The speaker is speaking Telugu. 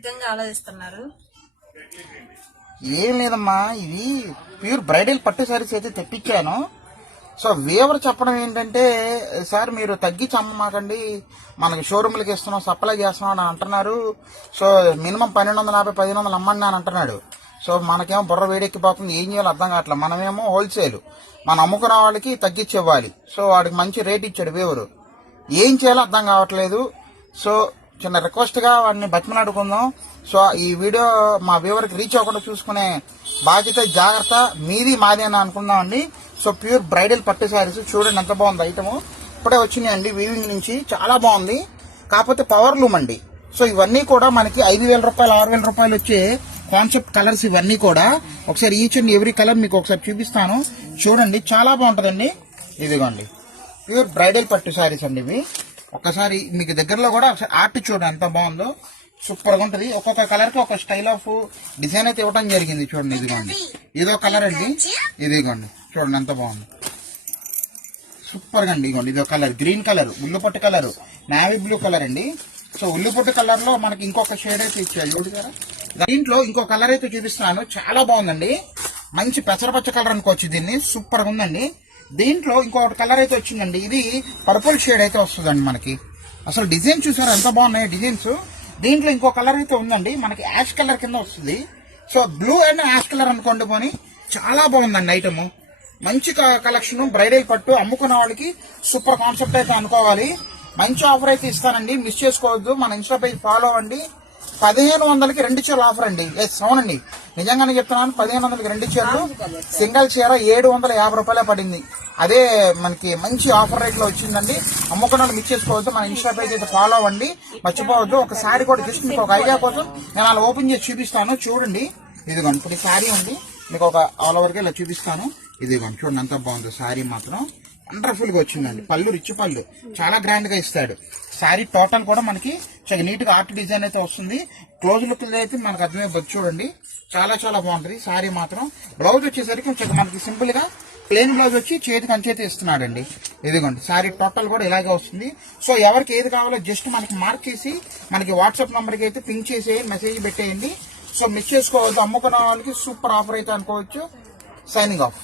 విరుద్ధంగా ఆలోచిస్తున్నారు? ఏం లేదమ్మా, ఇది ప్యూర్ బ్రైడల్ పట్టు సారీస్ అయితే తెప్పించాను. సో వీవర్ చెప్పడం ఏంటంటే, సార్ మీరు తగ్గించి అమ్మమాకండి, మనకి షోరూమ్లకి ఇస్తున్నాం, సప్లై చేస్తున్నాం అని అంటున్నారు. సో మినిమం 1250 1500 అమ్మండి అని అంటున్నాడు. సో మనకేమో బుర్ర వేడెక్కిపోతుంది, ఏం చేయాలో అర్థం కావట్లేదు. మనమేమో హోల్సేల్, మనం అమ్ముకున్న వాళ్ళకి తగ్గించి ఇవ్వాలి. సో వాడికి మంచి రేట్ ఇచ్చాడు వీవరు, ఏం చేయాలో అర్థం కావట్లేదు. సో చిన్న రిక్వెస్ట్గా వాడిని బతిమలాడుకుందాం. సో ఈ వీడియో మా వ్యూవర్కి రీచ్ అవ్వకుండా చూసుకునే బాధ్యత, జాగ్రత్త మీది మాది అని అనుకుందామండి. సో ప్యూర్ బ్రైడల్ పట్టు శారీస్ చూడండి ఎంత బాగుంది ఐటమ్. ఇప్పుడే వచ్చినాయండి వీవింగ్ నుంచి, చాలా బాగుంది. కాకపోతే పవర్ లూమ్ అండి. సో ఇవన్నీ కూడా మనకి 5000 రూపాయలు 6000 రూపాయలు వచ్చే కాన్సెప్ట్ కలర్స్ ఇవన్నీ కూడా. ఒకసారి ఈచ్ అండ్ ఎవ్రీ కలర్ మీకు ఒకసారి చూపిస్తాను, చూడండి చాలా బాగుంటుందండి. ఇదిగోండి ప్యూర్ బ్రైడల్ పట్టు శారీస్ అండి ఇవి. ఒక్కసారి మీకు దగ్గరలో కూడా ఒకసారి ఆర్ట్ చూడండి ఎంత బాగుందో, సూపర్ గా ఉంటుంది. ఒక్కొక్క కలర్ కి ఒక స్టైల్ ఆఫ్ డిజైన్ అయితే ఇవ్వడం జరిగింది. చూడండి ఇదిగోండి, ఇదో కలర్ అండి, ఇదిగోండి చూడండి ఎంత బాగుంది, సూపర్ గా అండి. ఇదిగోండి ఇదో కలర్, గ్రీన్ కలర్, ఉల్లిపట్టు కలర్, నావీ బ్లూ కలర్ అండి. సో ఉల్లిపట్టు కలర్ లో మనకి ఇంకొక షేడ్ అయితే ఇచ్చారు. దీంట్లో ఇంకో కలర్ అయితే చూపిస్తున్నాను, చాలా బాగుందండి. మంచి పెసరపచ్చ కలర్ అనుకోవచ్చు దీన్ని, సూపర్ గా ఉందండి. దీంట్లో ఇంకొక కలర్ అయితే వచ్చిందండి, ఇది పర్పుల్ షేడ్ అయితే వస్తుందండి మనకి. అసలు డిజైన్ చూసారా ఎంత బాగున్నాయి డిజైన్స్. దీంట్లో ఇంకో కలర్ అయితే ఉందండి, మనకి యాష్ కలర్ కింద వస్తుంది. So blue and ash colour అనుకోండి పోనీ, చాలా బాగుందండి ఐటమ్. మంచి కలెక్షన్, బ్రైడల్ పట్టు అమ్ముకున్న వాళ్ళకి సూపర్ కాన్సెప్ట్ అయితే అనుకోవాలి. మంచి ఆఫర్ అయితే ఇస్తానండి, మిస్ చేసుకోవద్దు. మన ఇన్స్టా పేజ్ ఫాలో అవ్వండి. 1500కి 2 చీరలు ఆఫర్ అండి. ఎస్ అవునండి, నిజంగానే చెప్తున్నాను. 1500కి 2 చీరలు, సింగిల్ చీర 750 రూపాయలే పడింది. అదే మనకి మంచి ఆఫర్ రేట్ లో వచ్చిందండి. అమ్ముకున్నాను, మిస్ చేసుకోవద్దు. మన ఇన్స్టా పేజ్ అయితే ఫాలో అవ్వండి, మర్చిపోవద్దు. ఒక శారీ కూడా జస్ట్ మీకు ఒక ఐడియా కోసం నేను అలా ఓపెన్ చేసి చూపిస్తాను. చూడండి ఇదిగోండి, ఇప్పుడు ఈ శారీ ఉంది, మీకు ఒక ఆల్ ఓవర్ గా ఇలా చూపిస్తాను. ఇదిగోండి చూడండి ఎంత బాగుందో శారీ, మాత్రం వండర్ఫుల్ గా వచ్చిందండి. పళ్ళు రిచ్ పళ్ళు, చాలా గ్రాండ్ గా ఇస్తాడు. శారీ టోటల్ కూడా మనకి చాలా నీట్ గా ఆర్ట్ డిజైన్ అయితే వస్తుంది. క్లోజ్ లుక్ అయితే మనకు అర్థమైపోతుంది. చూడండి చాలా చాలా బాగుంటుంది శారీ మాత్రం. బ్లౌజ్ వచ్చేసరికి కొంచెం మనకి సింపుల్ గా ప్లెయిన్ బ్లౌజ్ వచ్చి చేతికి అంచేతి ఇస్తున్నాడండి. ఇదిగోండి శారీ టోటల్ కూడా ఇలాగే వస్తుంది. సో ఎవరికి ఏది కావాలో జస్ట్ మనకి మార్క్ చేసి మనకి వాట్సాప్ నంబర్ కి అయితే పింక్ చేసి మెసేజ్ పెట్టేయండి. సో మిస్ చేసుకోవద్దు, అమ్ముకున్న వాళ్ళకి సూపర్ ఆఫర్ అయితే అనుకోవచ్చు. Signing off.